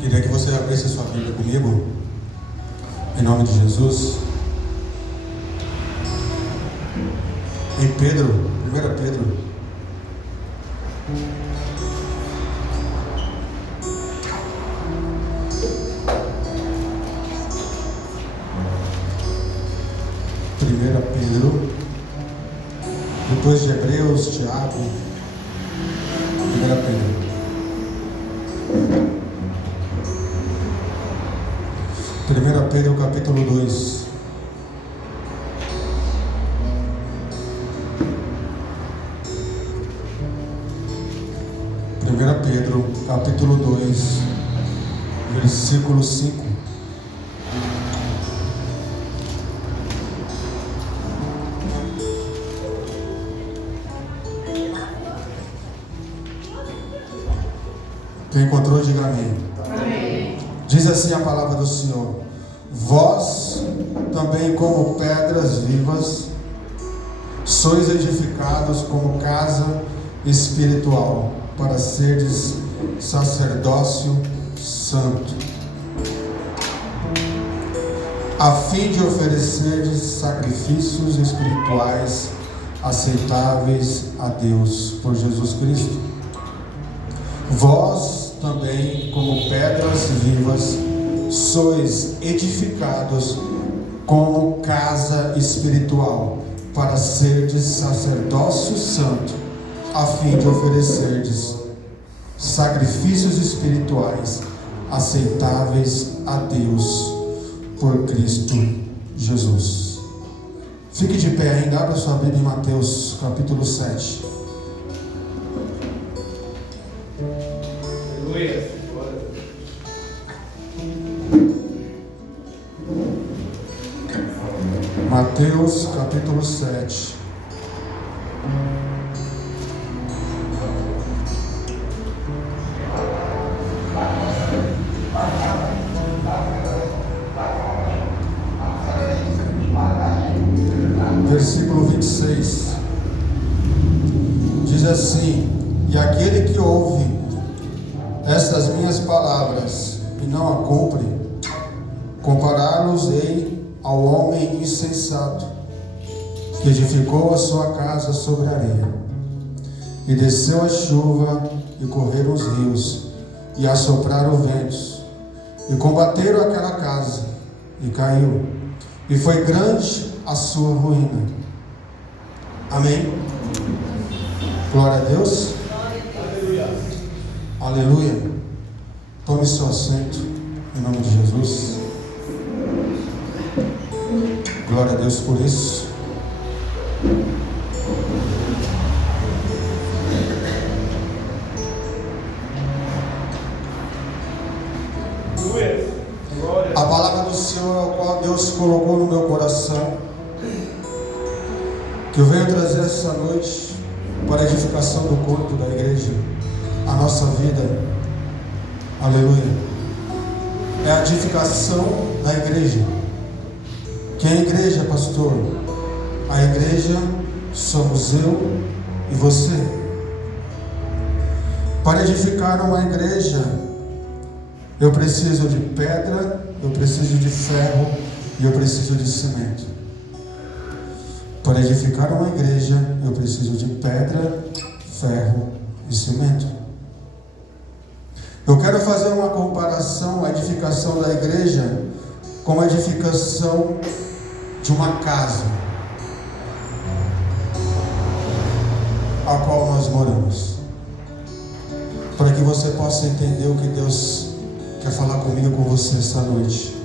Queria que você abrisse sua Bíblia comigo, em nome de Jesus, em Pedro, 1 Pedro. Pedro, depois de Hebreus, Tiago, 1 Pedro. Pedro capítulo 2. Pedro capítulo 2, versículo 5. Quem encontrou, diga amém. Amém. Diz assim a palavra do Senhor: vós também, como pedras vivas, sois edificados como casa espiritual, para seres sacerdócio santo, a fim de oferecerdes sacrifícios espirituais aceitáveis a Deus por Jesus Cristo. Vós também, como pedras vivas, sois edificados como casa espiritual, para serdes sacerdócio santo, a fim de oferecerdes sacrifícios espirituais aceitáveis a Deus por Cristo Jesus. Fique de pé ainda, abra sua Bíblia em Mateus capítulo 7. Mateus capítulo 7. Versículo 26. Diz assim: e aquele que ouve estas minhas palavras e não a cumpre, compará-los-ei ao homem insensato, que edificou a sua casa sobre a areia, e desceu a chuva, e correram os rios, e assopraram ventos, e combateram aquela casa, e caiu, e foi grande a sua ruína. Amém? Glória a Deus. Aleluia. Tome seu assento, em nome de Jesus. Glória a Deus por isso. A palavra do Senhor, a qual Deus colocou no meu coração, que eu venho trazer essa noite para a edificação do corpo da igreja, a nossa vida. Aleluia. É a edificação da igreja. Quem é a igreja, pastor? A igreja somos eu e você. Para edificar uma igreja, eu preciso de pedra, eu preciso de ferro e eu preciso de cimento. Para edificar uma igreja, eu preciso de pedra, ferro e cimento. Eu quero fazer uma comparação, a edificação da igreja com a edificação de uma casa a qual nós moramos, para que você possa entender o que Deus quer falar comigo e com você essa noite.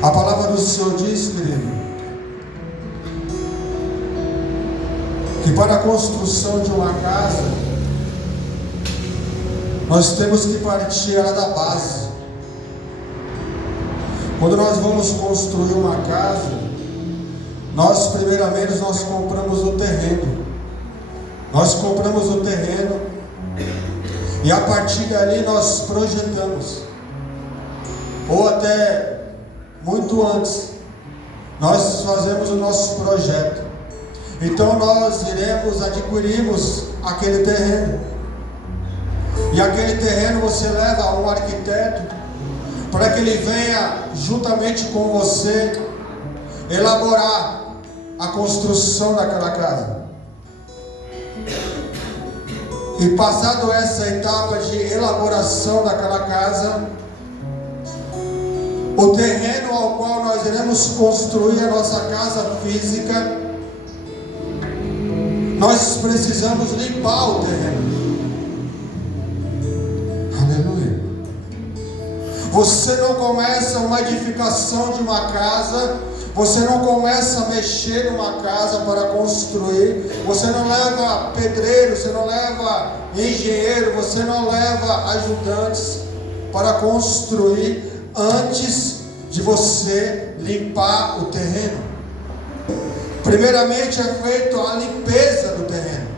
A palavra do Senhor diz, querido, que para a construção de uma casa nós temos que partir ela da base. Quando nós vamos construir uma casa, nós primeiramente compramos o terreno. Nós compramos o terreno e a partir dali nós projetamos. Ou até muito antes, nós fazemos o nosso projeto. Então nós adquirimos aquele terreno. E aquele terreno você leva a um arquiteto para que ele venha juntamente com você elaborar a construção daquela casa. E passado essa etapa de elaboração daquela casa, o terreno ao qual nós iremos construir a nossa casa física, nós precisamos limpar o terreno. Aleluia. Você não começa uma edificação de uma casa, você não começa a mexer numa casa para construir, você não leva pedreiro, você não leva engenheiro, você não leva ajudantes para construir antes de você limpar o terreno. Primeiramente é feita a limpeza do terreno.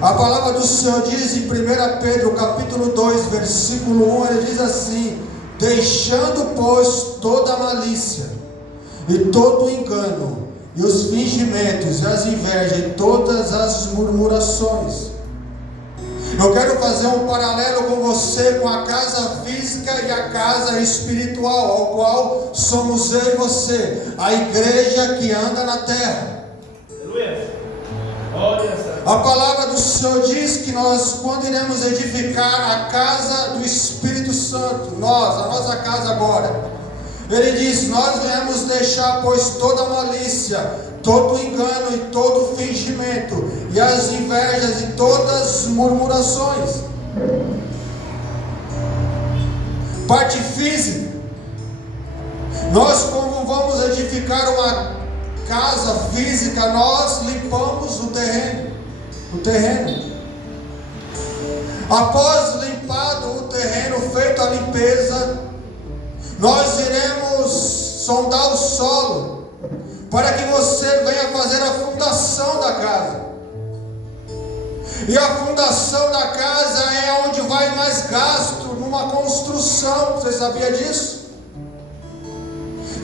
A palavra do Senhor diz em 1 Pedro capítulo 2, versículo 1, ele diz assim: deixando, pois, toda a malícia e todo o engano, e os fingimentos, e as invejas, e todas as murmurações. Eu quero fazer um paralelo com você, com a casa física e a casa espiritual, ao qual somos eu e você, a igreja que anda na terra. A palavra do Senhor diz que nós, quando iremos edificar a casa do Espírito Santo, a nossa casa agora, ele diz: nós viemos deixar, pois, toda a malícia, todo o engano e todo o fingimento, e as invejas e todas as murmurações. Parte física. Nós, como vamos edificar uma casa física, nós limpamos o terreno. Após limpado o terreno, feita a limpeza, nós iremos sondar o solo para que você venha fazer a fundação da casa. E a fundação da casa é onde vai mais gasto numa construção. Você sabia disso?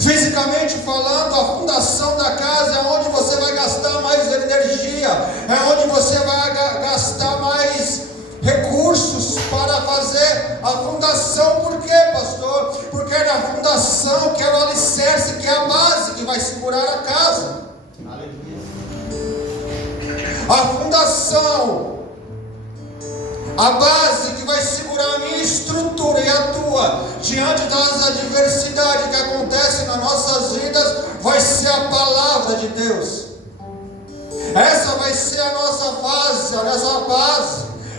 Fisicamente falando, a fundação da casa é onde você vai gastar mais energia, é onde você vai gastar mais recursos para fazer a fundação. Por quê, pastor? Porque é na fundação que é o alicerce, que é a base que vai segurar a casa. A fundação, a base que vai segurar a minha estrutura e a tua diante das adversidades que acontecem nas nossas vidas, vai ser a palavra de Deus. Essa vai ser a nossa base,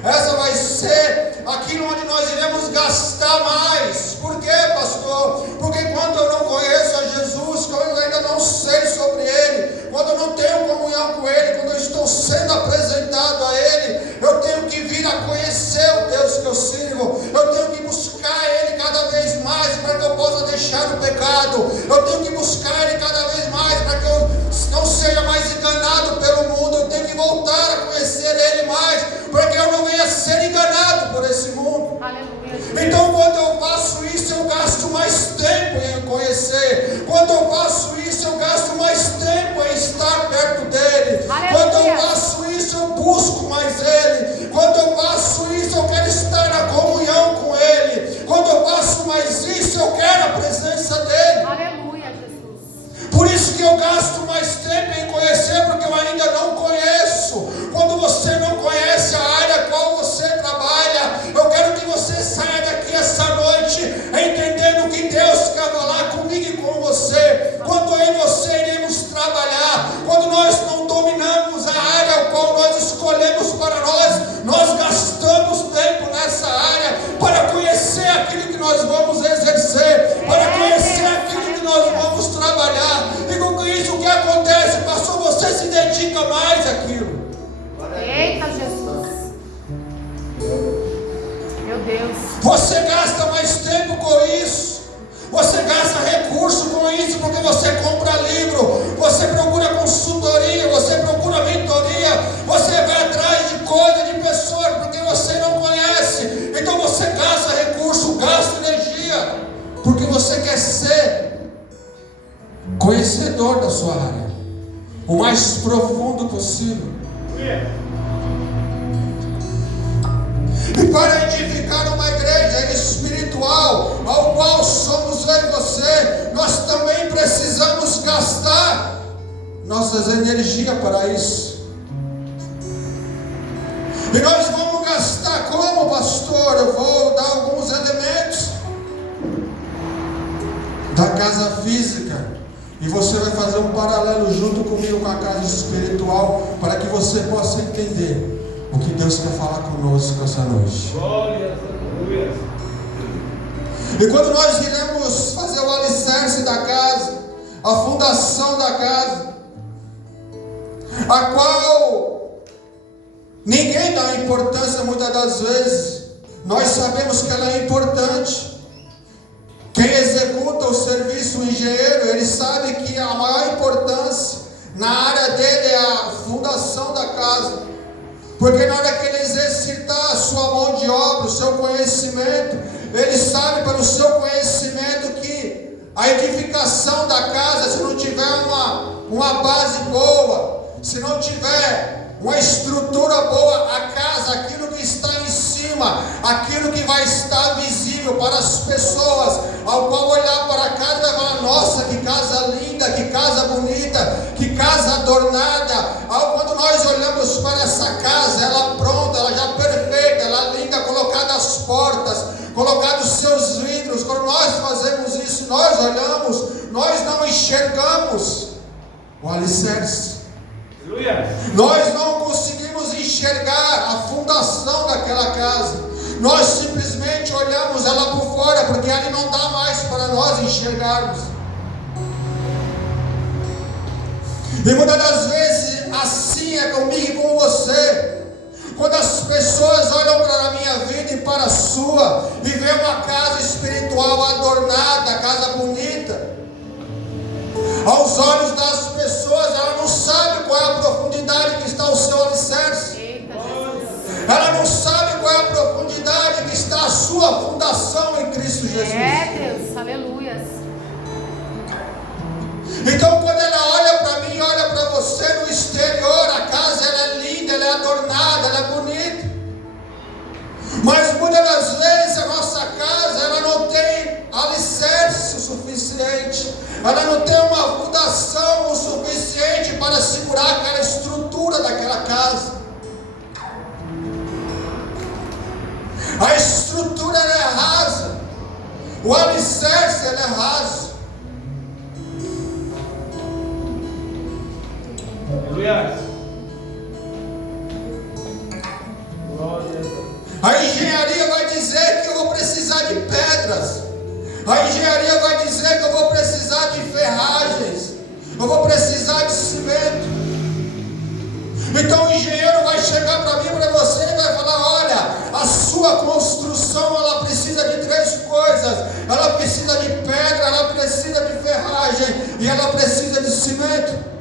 essa vai ser aquilo onde nós iremos gastar mais. Por quê, pastor? Porque quando eu não conheço a Jesus, quando eu ainda não sei sobre Ele, quando eu não tenho comunhão com Ele, quando eu estou sendo apresentado a Ele, eu tenho que vir a conhecer o Deus que eu sirvo, eu tenho que buscar Ele cada vez mais para que eu possa deixar o pecado, eu tenho que buscar Ele cada vez mais para que eu não seja mais enganado pelo mundo, eu tenho que voltar a conhecer Ele mais, para que eu não venha ser enganado por esse mundo. Aleluia. Então, quando eu faço isso, eu gasto mais tempo em conhecer. Quando eu faço isso, eu gasto mais tempo em estar perto dele. Aleluia. Quando eu faço isso, eu busco mais ele. Quando eu faço isso, eu quero estar na comunhão com ele. Quando eu faço mais isso, eu quero a presença dele. Aleluia, Jesus. Por isso que eu gasto mais tempo em conhecer, porque eu ainda não conheço. Quando você não conhece a área a qual você trabalha, eu quero que você saia daqui essa noite entendendo que Deus quer falar comigo e com você. conhecedor da sua área, o mais profundo possível. E para edificar uma igreja espiritual, ao qual somos eu e você, nós também precisamos gastar nossas energias para isso. E nós vamos gastar como, pastor? Eu vou dar alguns elementos da casa física, e você vai fazer um paralelo junto comigo com a casa espiritual, para que você possa entender o que Deus quer falar conosco essa noite. Glória a Deus. E quando nós iremos fazer o alicerce da casa, a fundação da casa, a qual ninguém dá importância muitas das vezes, nós sabemos que ela é importante. Quem executa o serviço, o engenheiro, ele sabe que a maior importância na área dele é a fundação da casa. Porque na hora que ele exercitar a sua mão de obra, o seu conhecimento, ele sabe pelo seu conhecimento que a edificação da casa, se não tiver uma base boa, se não tiver uma estrutura boa, a casa, aquilo que está em cima, aquilo que vai estar visível para as pessoas, ao qual olhar para a casa vai falar: nossa, que casa linda, que casa bonita, que casa adornada. Quando nós olhamos para essa casa, ela pronta, ela já perfeita, ela linda, colocada as portas, colocados os seus vidros. Quando nós fazemos isso, nós olhamos, nós não enxergamos o alicerce. Nós não conseguimos enxergar a fundação daquela casa. Nós simplesmente olhamos ela por fora, porque ali não dá mais para nós enxergarmos. E muitas das vezes assim é comigo e com você. Quando as pessoas olham para a minha vida e para a sua, e vê uma casa espiritual adornada, casa bonita, aos olhos das pessoas, ela não sabe qual é a profundidade que está o seu alicerce. Ela não sabe qual é a profundidade que está a sua fundação em Cristo Jesus. Deus, aleluia. Então, quando ela olha para mim, olha para você no exterior, a casa ela é linda, ela é adornada, ela é bonita. Mas muitas das vezes a nossa casa ela não tem alicerce o suficiente. Ela não tem uma fundação o suficiente para segurar aquela estrutura daquela casa. A estrutura ela é rasa. O alicerce ela é raso. A engenharia vai dizer que eu vou precisar de pedras. A engenharia vai dizer que eu vou precisar de ferragens. Eu vou precisar de cimento. Então o engenheiro vai chegar para mim, para você, e vai falar: olha, a sua construção ela precisa de 3 coisas. Ela precisa de pedra, ela precisa de ferragem e ela precisa de cimento.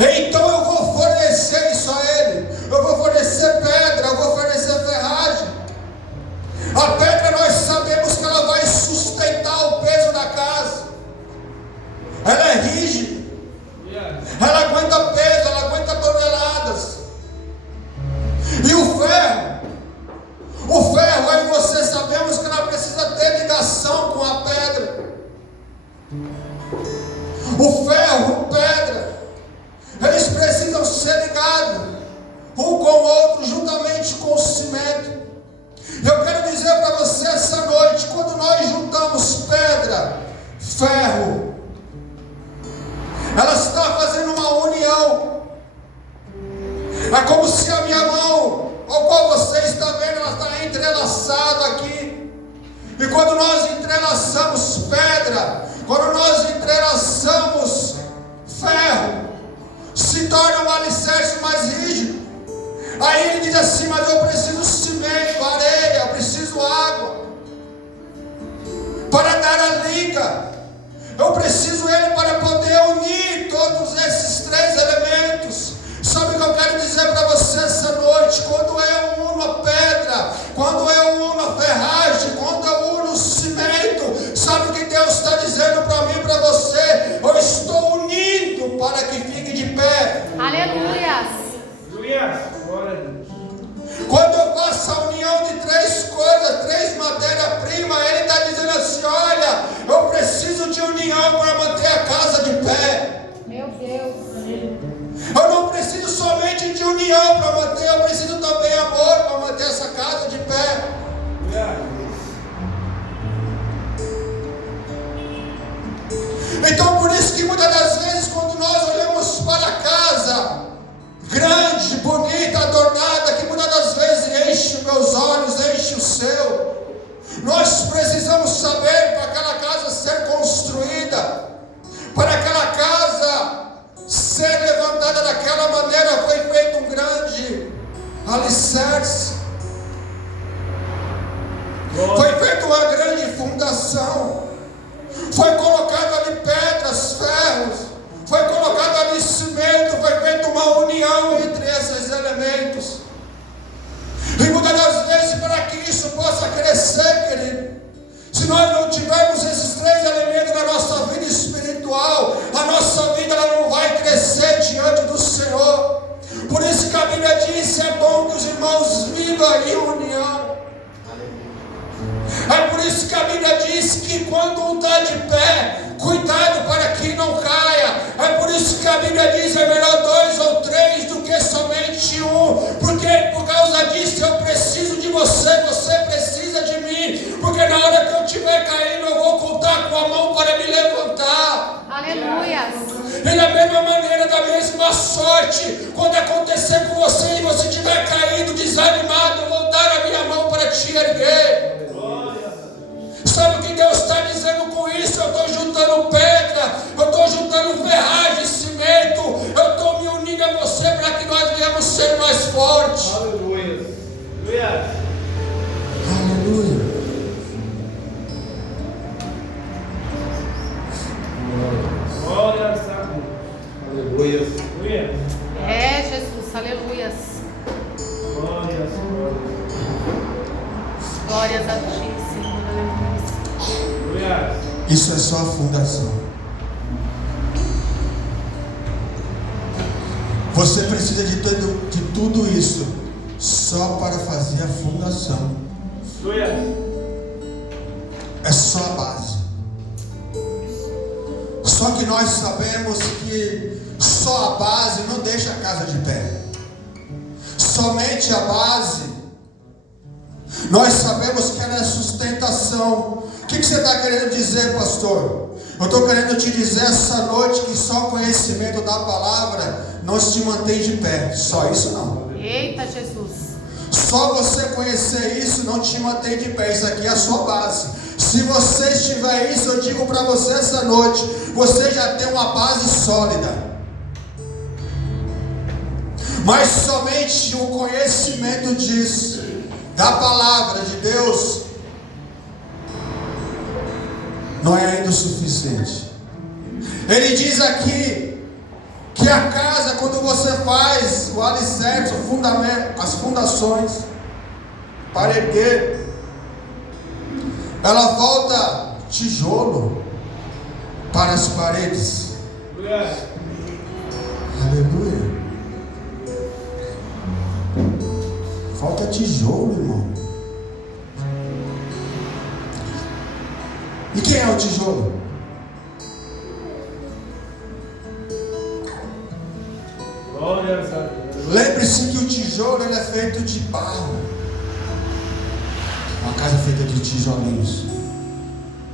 Então eu vou fornecer isso a ele. Eu vou fornecer pedra, eu vou fornecer ferragem. A pedra nós sabemos que ela vai sustentar o peso da casa. Ela é rígida. Ela aguenta peso, ela aguenta toneladas. E o ferro, eu e você sabemos que ela precisa ter ligação com a pedra. O ferro, a pedra, eles precisam ser ligados um com o outro, juntamente com o cimento. Eu quero dizer para você essa noite, quando nós juntamos pedra, ferro, ela está fazendo uma união. É como se a minha mão, ao qual você está vendo, ela está entrelaçada aqui. E quando nós entrelaçamos pedra, quando nós entrelaçamos ferro, se torna um alicerce mais rígido. Aí ele diz assim: mas eu preciso cimento, areia, eu preciso água para dar a liga. Eu preciso ele para poder unir todos esses 3 elementos. Sabe o que eu quero dizer para você essa noite? Quando eu uno a pedra, quando eu Nós precisamos saber, para aquela casa ser construída, para aquela casa ser levantada daquela maneira, foi feito um grande alicerce, foi feita uma grande fundação, foi colocado ali pedras, ferros, foi colocado ali cimento, foi feita uma união entre esses elementos. E muitas das vezes, para que isso possa crescer, querido, se nós não tivermos esses três elementos na nossa vida espiritual, a nossa vida ela não vai crescer diante do Senhor. Por isso que a Bíblia diz: é bom que os irmãos vivam em união. É por isso que a Bíblia diz que quando um está de pé, cuidado para que não caia. É por isso que a Bíblia diz: é melhor 2 ou 3 do que somente um. Porque por causa disso eu preciso de você, você precisa de mim. Porque na hora que eu estiver caindo, eu vou contar com a mão para me levantar. Aleluia. E da mesma maneira, da mesma sorte, quando acontecer com você e você estiver caído, desanimado, eu vou dar a minha mão para te erguer. Sabe o que Deus está dizendo com isso? Eu estou juntando pedra, eu estou juntando ferragem, cimento, eu estou me unindo a você para que nós venhamos ser mais fortes. Aleluia. Aleluia. Glória a Deus. Aleluia. É, Jesus, aleluias. Glórias. Glórias a ti, Senhor, aleluia. Isso é só a fundação. Você precisa de tudo isso só para fazer a fundação. É só a base. Só que nós sabemos que só a base não deixa a casa de pé. Somente a base, nós sabemos que ela é sustentação. O que você está querendo dizer, pastor? Eu estou querendo te dizer essa noite que só o conhecimento da palavra não te mantém de pé. Só isso não. Eita, Jesus. Só você conhecer isso não te mantém de pé. Isso aqui é a sua base. Se você estiver isso, eu digo para você essa noite, você já tem uma base sólida. Mas somente o conhecimento disso, da palavra de Deus, não é ainda o suficiente. Ele diz aqui que a casa, quando você faz o alicerce, o fundamento, as fundações para erguer, ela volta tijolo para as paredes. Aleluia. Falta tijolo, irmão. E quem é o tijolo? Lembre-se que o tijolo ele é feito de barro. Uma casa feita de tijolinhos.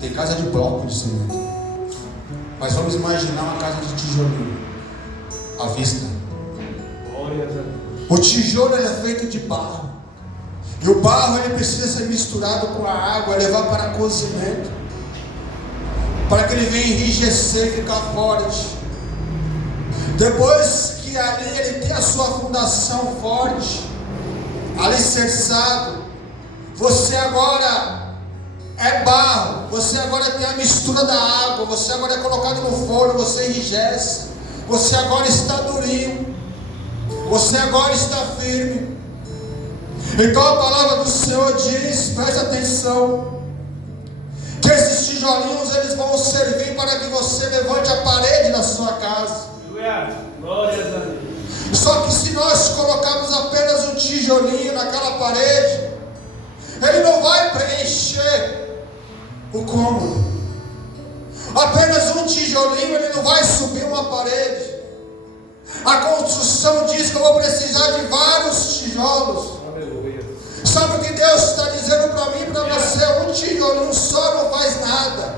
Tem casa de bloco de cimento. Mas vamos imaginar uma casa de tijolinho à vista. O tijolo ele é feito de barro. E o barro ele precisa ser misturado com a água, levar para cozimento, para que ele venha enrijecer e ficar forte. Depois que ali ele tem a sua fundação forte, alicerçado, você agora é barro, você agora tem a mistura da água, você agora é colocado no forno, você enrijece, você agora está durinho, você agora está firme. Então a palavra do Senhor diz, preste atenção, que esses tijolinhos eles vão servir para que você levante a parede da sua casa. Glórias a Deus. Só que se nós colocarmos apenas um tijolinho naquela parede, ele não vai preencher o cômodo. Apenas um tijolinho ele não vai subir uma parede. A construção diz que eu vou precisar de vários tijolos. Aleluia. Sabe o que Deus está dizendo para mim e para você? Um tijolinho só não faz nada.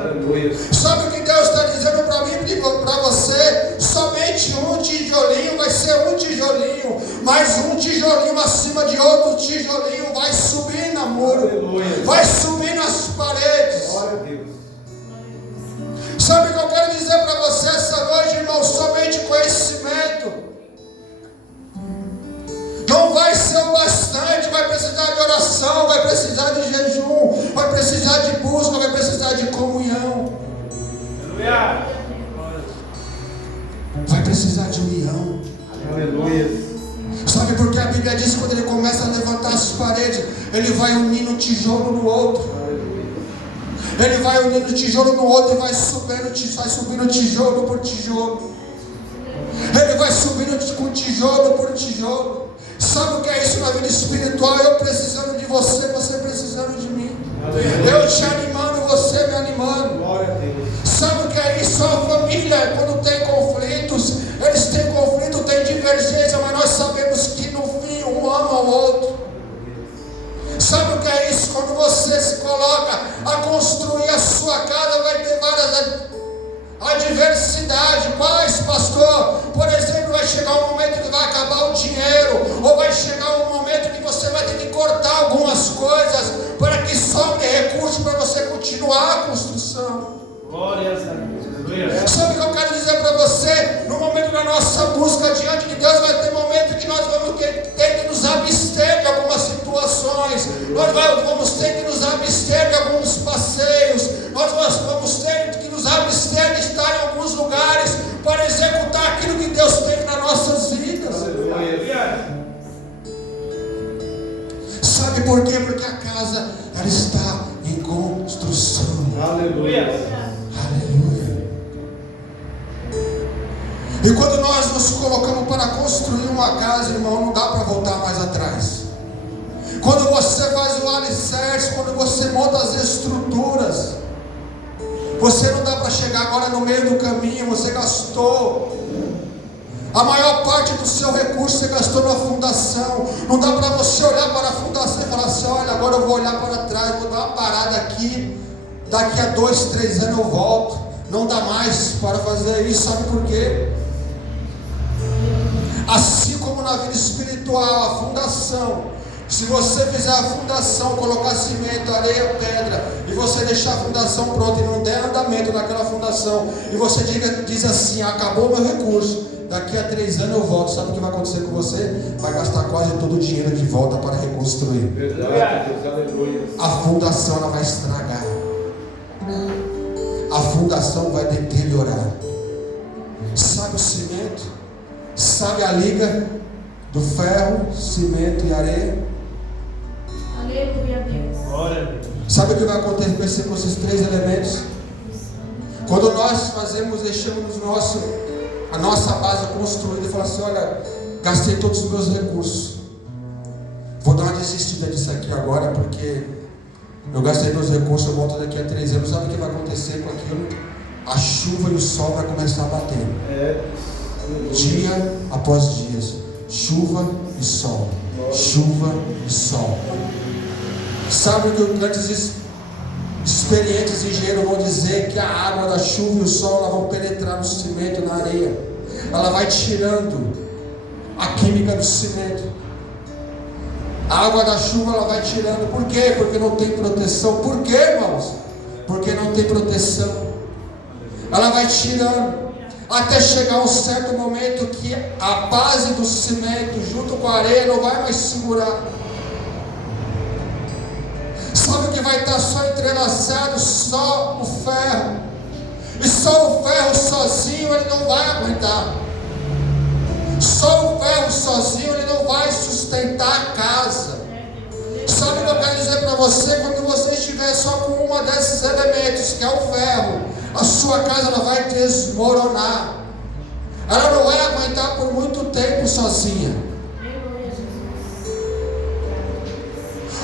Aleluia. Sabe o que Deus está dizendo para mim e para você? Somente um tijolinho vai ser um tijolinho, mas um tijolinho acima de outro tijolinho vai subir na muro, Aleluia. vai Ele vai unindo um tijolo no outro. Ele vai unindo tijolo no outro e vai subindo tijolo por tijolo. Ele vai subindo com tijolo por tijolo. Sabe o que é isso na vida espiritual? Eu precisando de você, você precisando de mim. Eu te animando, você me animando. Sabe o que é isso? A família, quando tem conflitos, eles têm conflito, tem divergência, mas nós sabemos que no fim um ama o outro. Sabe o que é isso? Quando você se coloca a construir a sua casa, vai ter várias adversidades. Mas, pastor, por exemplo, vai chegar um momento que vai acabar o dinheiro, ou vai chegar um momento que você vai ter que cortar algumas coisas para que sobre recursos para você continuar a construção. Glória a Deus. Sabe o que eu quero dizer para você? No momento da nossa busca diante de Deus, vai ter momento que nós vamos ter que nos abster de algumas situações. Nós vamos ter que nos abster de alguns passeios. Nós vamos ter que nos abster de estar em alguns lugares para executar aquilo que Deus tem nas nossas vidas. Sabe por quê? Porque a casa, ela está em construção. Aleluia. Aleluia. E quando nós nos colocamos para construir uma casa, irmão, não dá para voltar mais atrás. Quando você faz o alicerce, quando você monta as estruturas, você não dá para chegar agora no meio do caminho. Você gastou a maior parte do seu recurso, você gastou na fundação. Não dá para você olhar para a fundação e falar assim: olha, agora eu vou olhar para trás, vou dar uma parada aqui, daqui a 2, 3 anos eu volto. Não dá mais para fazer isso. Sabe por quê? Assim como na vida espiritual, a fundação, se você fizer a fundação, colocar cimento, areia, pedra, e você deixar a fundação pronta e não der andamento naquela fundação, e você diz assim: acabou meu recurso, daqui a 3 anos eu volto, sabe o que vai acontecer com você? Vai gastar quase todo o dinheiro de volta para reconstruir. Verdade. Aleluia. A fundação, ela vai estragar. A fundação vai deteriorar. Sabe o cimento? Sabe a liga do ferro, cimento e areia? Aleluia, Deus. Glória a Deus. Sabe o que vai acontecer com esses 3 elementos? Quando nós deixamos a nossa base construída e falamos assim: olha, gastei todos os meus recursos, vou dar uma desistida disso aqui agora, porque eu gastei meus recursos, eu volto daqui a 3 anos. Sabe o que vai acontecer com aquilo? A chuva e o sol vai começar a bater. Dia após dia. Chuva e sol. Chuva e sol. Sabe o que os grandes experientes engenheiros vão dizer? Que a água da chuva e o sol, ela vão penetrar no cimento, na areia. Ela vai tirando a química do cimento. A água da chuva, ela vai tirando. Por quê? Porque não tem proteção. Por quê, irmãos? Porque não tem proteção. Ela vai tirando até chegar um certo momento que a base do cimento junto com a areia não vai mais segurar. Sabe o que vai estar só entrelaçado? Só o ferro. E só o ferro sozinho ele não vai aguentar. Só o ferro sozinho ele não vai sustentar a casa. Sabe o que eu quero dizer para você? Quando você estiver só com uma desses elementos, que é o ferro, a sua casa ela vai desmoronar. Ela não vai aguentar por muito tempo sozinha.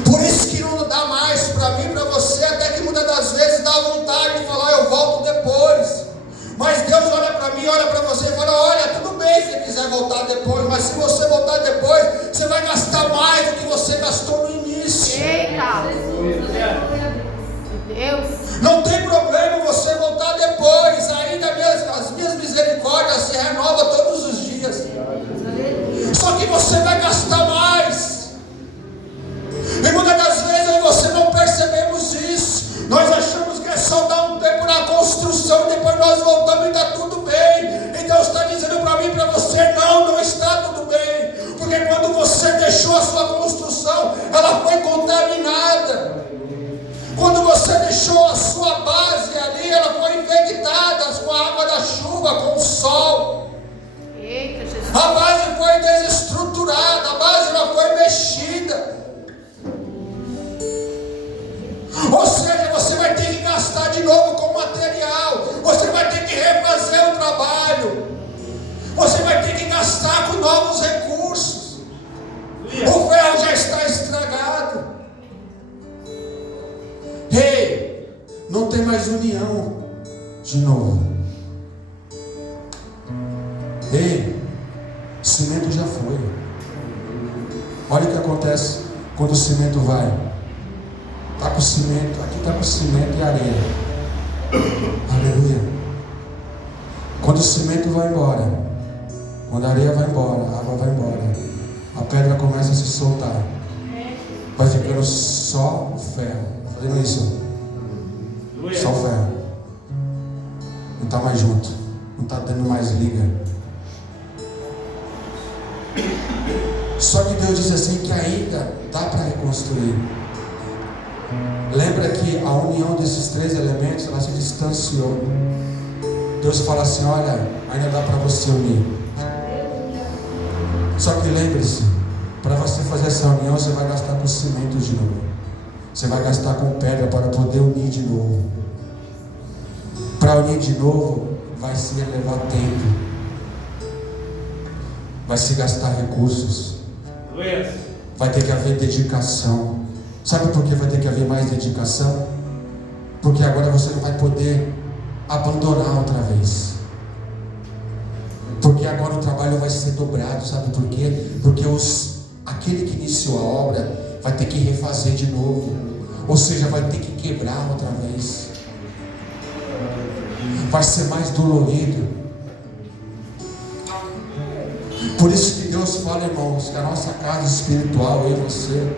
Por isso que não dá mais para mim, para você, até que muitas das vezes dá vontade de falar: eu volto depois. Mas Deus olha para mim, olha para você e fala: olha, tudo bem se você quiser voltar depois, mas se você voltar depois, você vai gastar mais do que você gastou no início. Eita! Deus! Não tem problema você voltar depois, ainda mesmo as minhas misericórdias se renovam todos os dias. Só que você vai gastar mais. E muitas das vezes eu e você não percebemos isso. Nós achamos que é só dar um tempo na construção e depois nós voltamos e está tudo bem. E Deus está dizendo para mim e para você: não está tudo bem. Porque quando você deixou a sua construção, ela foi contaminada. Quando você deixou a sua base ali, ela foi infectada com a água da chuva, com o sol. Eita, Jesus. A base foi desestruturada, a base não foi mexida. gastar com novos recursos. O ferro já está estragado. Ei, não tem mais união de novo. Ei, cimento já foi. Olha o que acontece quando o cimento vai. Está com cimento, aqui está com cimento e areia. Aleluia. Quando o cimento vai embora, quando a areia vai embora, a água vai embora, a pedra começa a se soltar. Vai ficando só o ferro. Está fazendo isso? Só o ferro. Não está mais junto. Não está tendo mais liga. Só que Deus diz assim que ainda dá para reconstruir. Lembra que a união desses três elementos, ela se distanciou. Deus fala assim, olha, ainda dá para você unir. Só que lembre-se, para você fazer essa união, você vai gastar com cimento de novo. Você vai gastar com pedra para poder unir de novo. Para unir de novo, vai se levar tempo. Vai se gastar recursos. Vai ter que haver dedicação. Sabe por que vai ter que haver mais dedicação? Porque agora você não vai poder abandonar outra vez. Porque agora o trabalho vai ser dobrado. Sabe por quê? Porque aquele que iniciou a obra vai ter que refazer de novo. Ou seja, vai ter que quebrar outra vez. Vai ser mais dolorido. Por isso que Deus fala, irmãos, que a nossa casa espiritual, eu e você,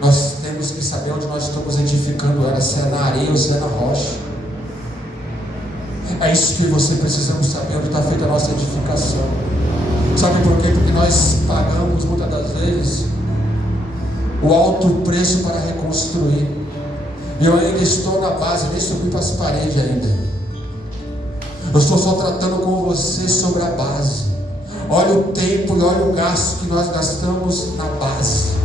nós temos que saber onde nós estamos edificando ela, se é na areia ou se é na rocha. É isso que você precisamos saber, onde está feita a nossa edificação. Sabe por quê? Porque nós pagamos muitas das vezes o alto preço para reconstruir. E eu ainda estou na base, nem subi para as paredes ainda. Eu estou só tratando com você sobre a base. Olha o tempo e olha o gasto que nós gastamos na base.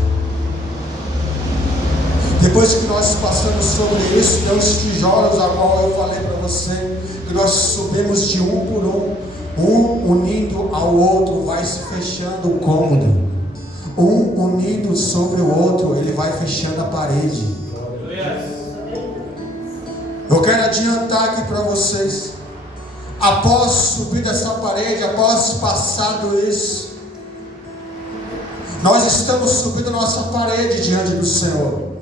Depois que nós passamos sobre isso, tem os tijolos a qual eu falei para você, que nós subimos de um por um unindo ao outro, vai se fechando o cômodo. Um unindo sobre o outro, ele vai fechando a parede. Eu quero adiantar aqui para vocês. Após subir dessa parede, após passado isso, nós estamos subindo a nossa parede diante do Senhor.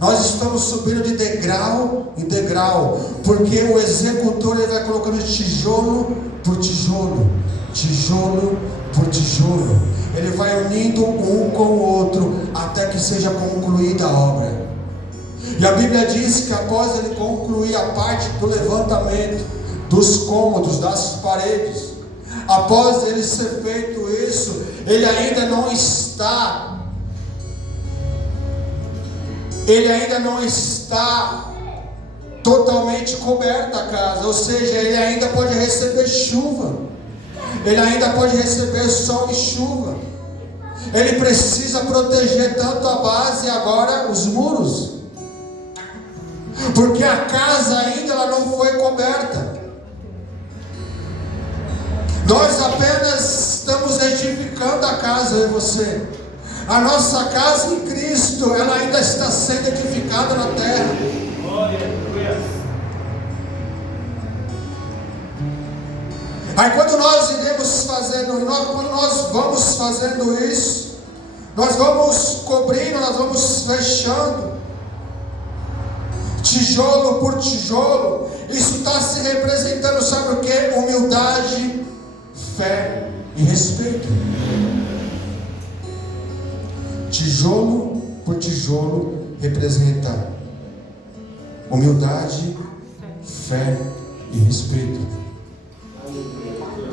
Nós estamos subindo de degrau em degrau, porque o executor ele vai colocando tijolo por tijolo, tijolo por tijolo. Ele vai unindo um com o outro até que seja concluída a obra. E a Bíblia diz que após ele concluir a parte do levantamento dos cômodos, das paredes, após ele ser feito isso, ele ainda não está totalmente coberta a casa, ou seja, ele ainda pode receber chuva, ele ainda pode receber sol e chuva. Ele precisa proteger tanto a base e agora os muros, porque a casa ainda ela não foi coberta. Nós apenas estamos edificando a casa, eu e você. A nossa casa em Cristo, ela ainda está sendo edificada na terra. Aí quando nós iremos fazendo, quando nós vamos fazendo isso, nós vamos cobrindo, nós vamos fechando, tijolo por tijolo. Isso está se representando, sabe o que? Humildade, fé e respeito. Tijolo por tijolo representa humildade, fé e respeito.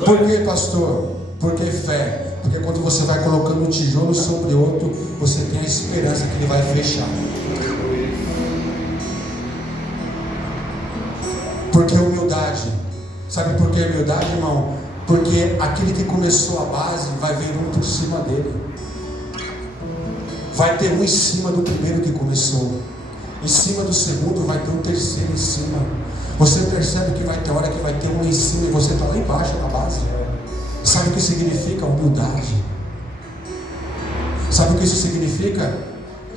Por que, pastor? Por que fé? Porque quando você vai colocando um tijolo sobre outro, você tem a esperança que ele vai fechar. Porque humildade. Sabe por que humildade, irmão? Porque aquele que começou a base vai vir um por cima dele. Vai ter um em cima do primeiro que começou. Em cima do segundo vai ter um terceiro em cima. Você percebe que vai ter hora que vai ter um em cima e você está lá embaixo na base. Sabe o que significa humildade? Sabe o que isso significa?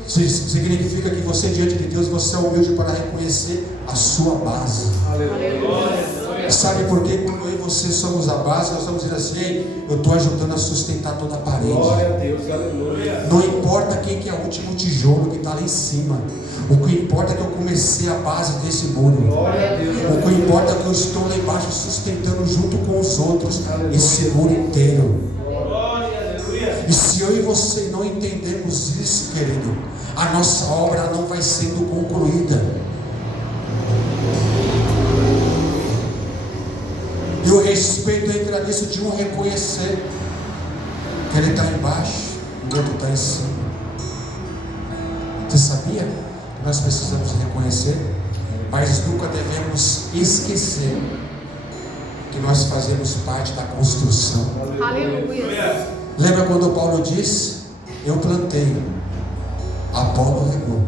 Significa que você diante de Deus, você é humilde para reconhecer a sua base. Aleluia. Sabe por quê? Quando eu e você somos a base, nós estamos dizendo assim: ei, eu estou ajudando a sustentar toda a parede. Glória a Deus, aleluia. Não importa quem que é o último tijolo que está lá em cima. O que importa é que eu comecei a base desse muro. Glória a Deus, O que importa é que eu estou lá embaixo sustentando junto com os outros esse muro inteiro. glória, aleluia. E se eu e você não entendemos isso, querido, a nossa obra não vai sendo concluída. E o respeito entra nisso de um reconhecer que ele está embaixo e o outro está em cima. Você sabia que nós precisamos reconhecer, mas nunca devemos esquecer que nós fazemos parte da construção. Aleluia. Lembra quando Paulo disse: eu plantei, Apolo regou,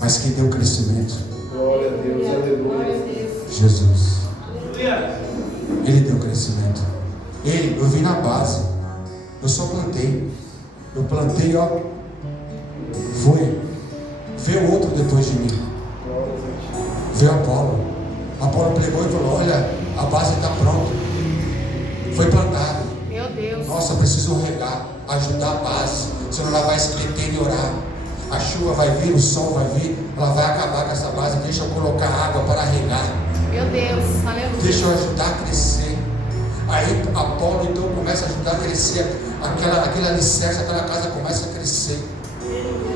mas quem deu crescimento? Glória a Deus, aleluia. Jesus. Aleluia. Ele deu crescimento. Ei, eu vim na base, eu só plantei. Eu plantei, ó, foi. Veio outro depois de mim. Veio Apolo. Apolo pregou e falou: olha, a base está pronta. Foi plantado. Meu Deus. Nossa, preciso regar, ajudar a base, senão ela vai se deteriorar. A chuva vai vir, o sol vai vir, ela vai acabar com essa base. Deixa eu colocar água para regar. Meu Deus. Aleluia. Deixa eu ajudar a crescer. Aí Apolo então começa a ajudar a crescer. Aquele alicerce, aquela casa começa a crescer.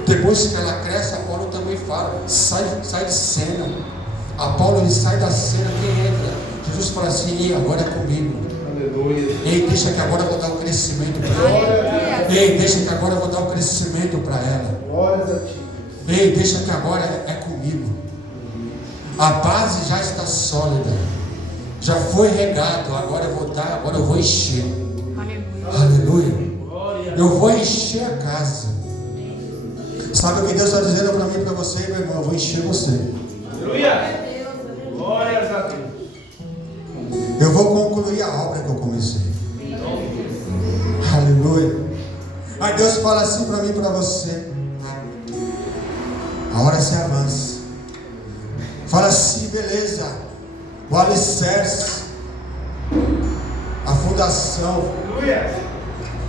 Depois que ela cresce, Apolo também fala: sai de cena. Apolo ele sai da cena, quem entra? Jesus fala assim: ei, agora é comigo. Aleluia. Ei, deixa que agora eu vou dar o crescimento para ela. Ei, deixa que agora eu vou dar o crescimento para ela. Glórias a ti. Ei, deixa que agora é comigo. A base já está sólida, já foi regado, agora eu vou encher. Aleluia. Aleluia. Eu vou encher a casa. Sabe o que Deus está dizendo para mim e para você, meu irmão? Eu vou encher você. Aleluia. Glórias a Deus. Eu vou concluir a obra que eu comecei. Aleluia. Aí Deus fala assim para mim e para você: a hora se avança. Fala assim: beleza, o alicerce, a fundação, Aleluia.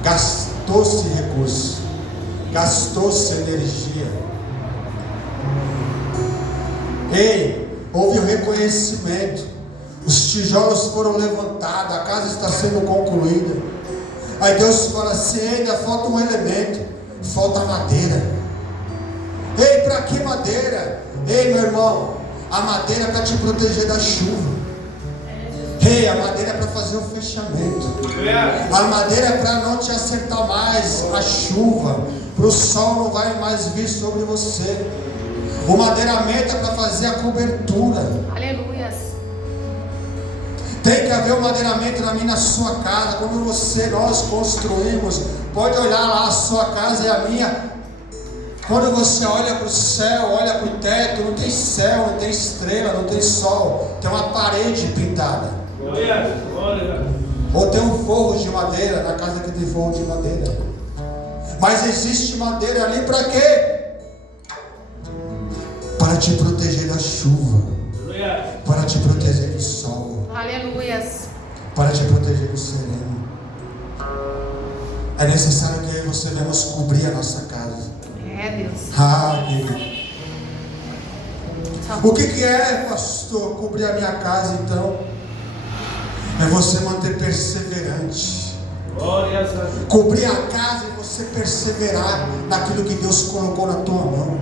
gastou-se recurso, gastou-se energia. Ei, houve um reconhecimento, os tijolos foram levantados, a casa está sendo concluída. Aí Deus fala assim: ainda falta um elemento, falta madeira. Ei, para que madeira? Ei, meu irmão, a madeira é para te proteger da chuva. Ei, a madeira é para fazer o fechamento. A madeira é para não te acertar mais a chuva, para o sol não vai mais vir sobre você. O madeiramento é para fazer a cobertura. Aleluia. Tem que haver um madeiramento na minha, na sua casa. Quando nós construímos, pode olhar lá a sua casa e a minha. Quando você olha para o céu, olha para o teto, não tem céu, não tem estrela, não tem sol, tem uma parede pintada. Glória. Glória. Ou tem um forro de madeira, na casa que tem forro de madeira. Mas existe madeira ali para quê? Para te proteger da chuva, Aleluia. para te proteger do sol, Aleluia. para te proteger do sereno. É necessário que eu e você venhamos cobrir a nossa casa. É, Deus. Ah, querido. O que é, pastor, cobrir a minha casa então? É você manter perseverante. Glórias a Deus. Cobrir a casa e você perseverar naquilo que Deus colocou na tua mão.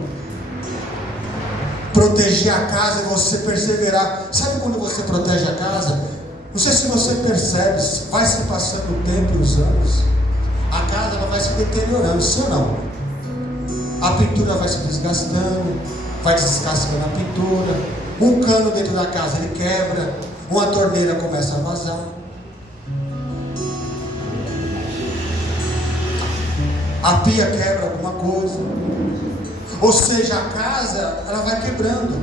Proteger a casa e você perseverar. Sabe quando você protege a casa? Não sei se você percebe, vai se passando o tempo e os anos, a casa ela vai se deteriorando, sim ou não? A pintura vai se desgastando, vai descascando a pintura. Um cano dentro da casa ele quebra, uma torneira começa a vazar. A pia quebra alguma coisa. Ou seja, a casa ela vai quebrando.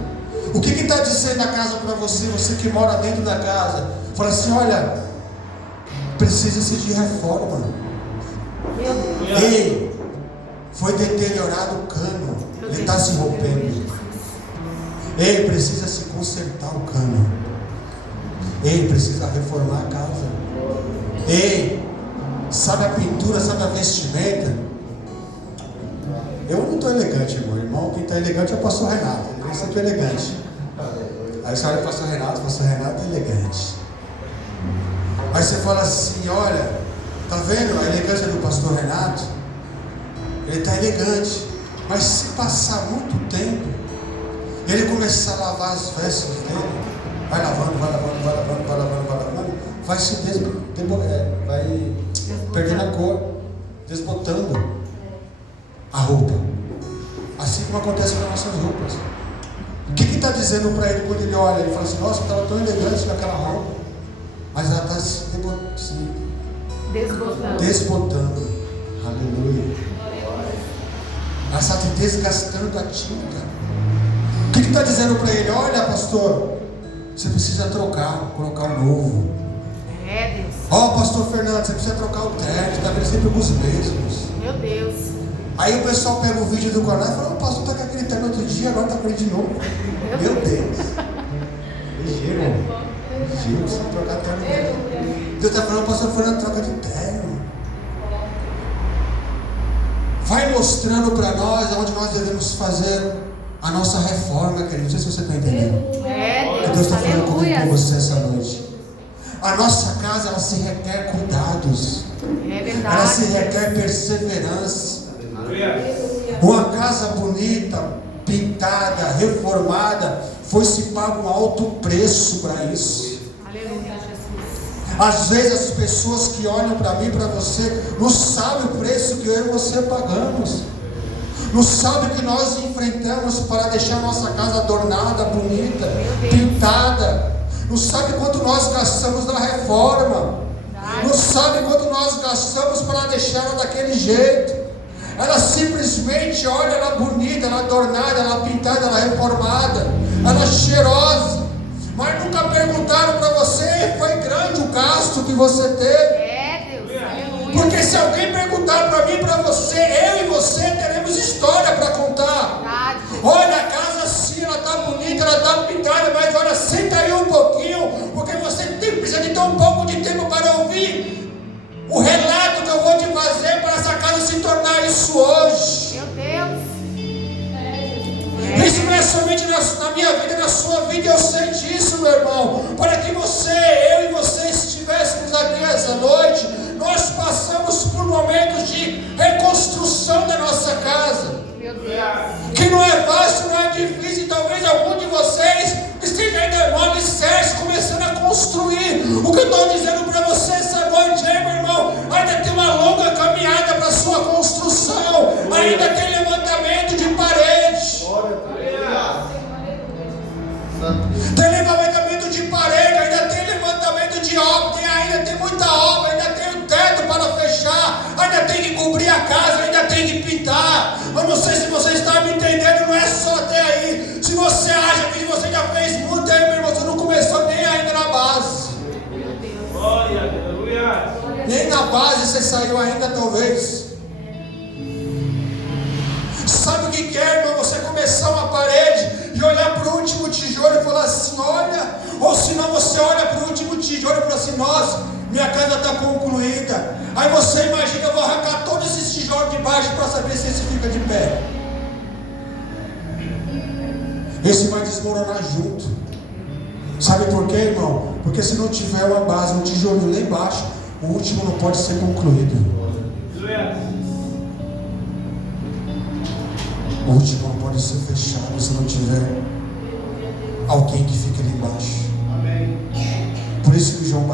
O que está dizendo a casa para você? Você que mora dentro da casa, fala assim: olha, Precisa-se de reforma. Ei, foi deteriorado o cano, ele está se rompendo. Ei, precisa se consertar o cano. Ei, precisa reformar a casa. Ei, sabe a pintura, sabe a vestimenta? Eu não estou elegante, meu irmão. Quem está elegante é o pastor Renato. Ele é sempre elegante. Aí você olha o pastor Renato é elegante. Aí você fala assim, olha, tá vendo a elegância do pastor Renato? Ele está elegante. Mas se passar muito tempo, ele começar a lavar as vestes dele, vai lavando, vai se vai perdendo a cor, desbotando a roupa. Assim como acontece com as nossas roupas. O que está dizendo para ele quando ele olha? Ele fala assim, nossa, estava tão elegante naquela roupa, mas ela está se desbotando. Aleluia. Ela está te desgastando a tinta. O que está dizendo para ele? Olha, pastor, você precisa colocar o novo. Deus. Ó, pastor Fernando, você precisa trocar o terno, está vendo sempre com os mesmos. Meu Deus. Aí o pessoal pega o vídeo do canal e fala, o pastor está com aquele terno outro dia, agora está com ele de novo. Meu Deus. Ligeiro, irmão. Ligeiro, você trocar terno mesmo. Deus está falando, o pastor Fernando troca de terno. Vai mostrando para nós onde nós devemos fazer a nossa reforma, querido. Não sei se você está entendendo. Deus está falando comigo com você essa noite. A nossa casa, ela se requer cuidados. É verdade. Ela se requer perseverança. Uma casa bonita, pintada, reformada, foi-se pago um alto preço para isso. Aleluia, Jesus. Às vezes as pessoas que olham para mim, para você, não sabem o preço que eu e você pagamos. Não sabem o que nós enfrentamos para deixar nossa casa adornada, bonita, pintada. Não sabe quanto nós gastamos na reforma. Não sabe quanto nós gastamos para deixar ela daquele jeito. Ela simplesmente olha ela bonita, ela adornada, ela pintada, ela reformada, ela cheirosa. Mas nunca perguntaram para você, foi grande o gasto que você teve. Deus, aleluia. Porque se alguém perguntar para mim e para você, eu e você teremos história para contar. Verdade. Olha, a casa sim, ela está bonita, ela está pintada, mas olha, senta aí um pouquinho, porque você precisa de ter um pouco de tempo para ouvir o relato que eu vou te fazer para essa casa se tornar isso hoje. Meu Deus. Isso não é somente na minha vida, na sua vida, eu sei disso, meu irmão. Para que eu e você estivéssemos aqui essa noite, nós passamos por momentos de reconstrução da nossa casa. Meu Deus. Que não é fácil, não é difícil, e talvez algum de vocês esteja ainda no alicerce, começando a construir. O que eu estou dizendo para você essa noite, meu irmão, ainda tem uma longa caminhada para a sua construção, ainda tem levantamento de parede. Tem levantamento de parede, ainda tem levantamento de obra, ainda tem muita obra, ainda tem o teto para fechar, ainda tem que cobrir a casa, ainda tem que pintar. Eu não sei se você está me entendendo, não é só até aí. Se você acha que você já fez muito aí, meu irmão, você não começou nem ainda na base. Glória, aleluia. Nem na base você saiu ainda, talvez. Sabe o que é, irmão? Você começar uma parede e olhar para o último tijolo e falar assim, olha. Ou senão você olha para o último tijolo e fala assim, nossa, minha casa está concluída. Aí você imagina, eu vou arrancar todos esses tijolos de baixo para saber se esse fica de pé. Esse vai desmoronar junto. Sabe por quê, irmão? Porque se não tiver uma base, um tijolo lá embaixo, o último não pode ser concluído. O último não pode ser fechado se não tiver alguém que fique ali embaixo. Por isso que João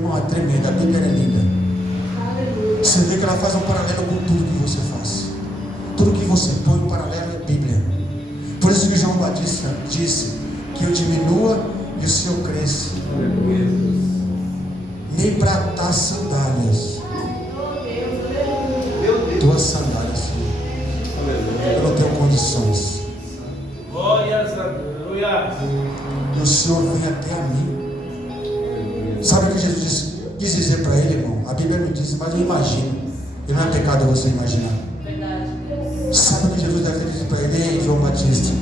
não é tremenda, a Bíblia é linda. Você vê que ela faz um paralelo com tudo que você faz. Tudo que você põe em paralelo é Bíblia. Por isso que João Batista disse que eu diminua e o Senhor cresça. Nem para atar sandálias. Duas sandálias, Senhor. Eu não tenho condições. E o Senhor vem até a mim. Sabe o que Jesus disse? de dizer para ele, irmão, a Bíblia não diz, mas eu imagino. E não é pecado você imaginar. Sabe o que Jesus deve ter dito para ele? Ei, João Batista,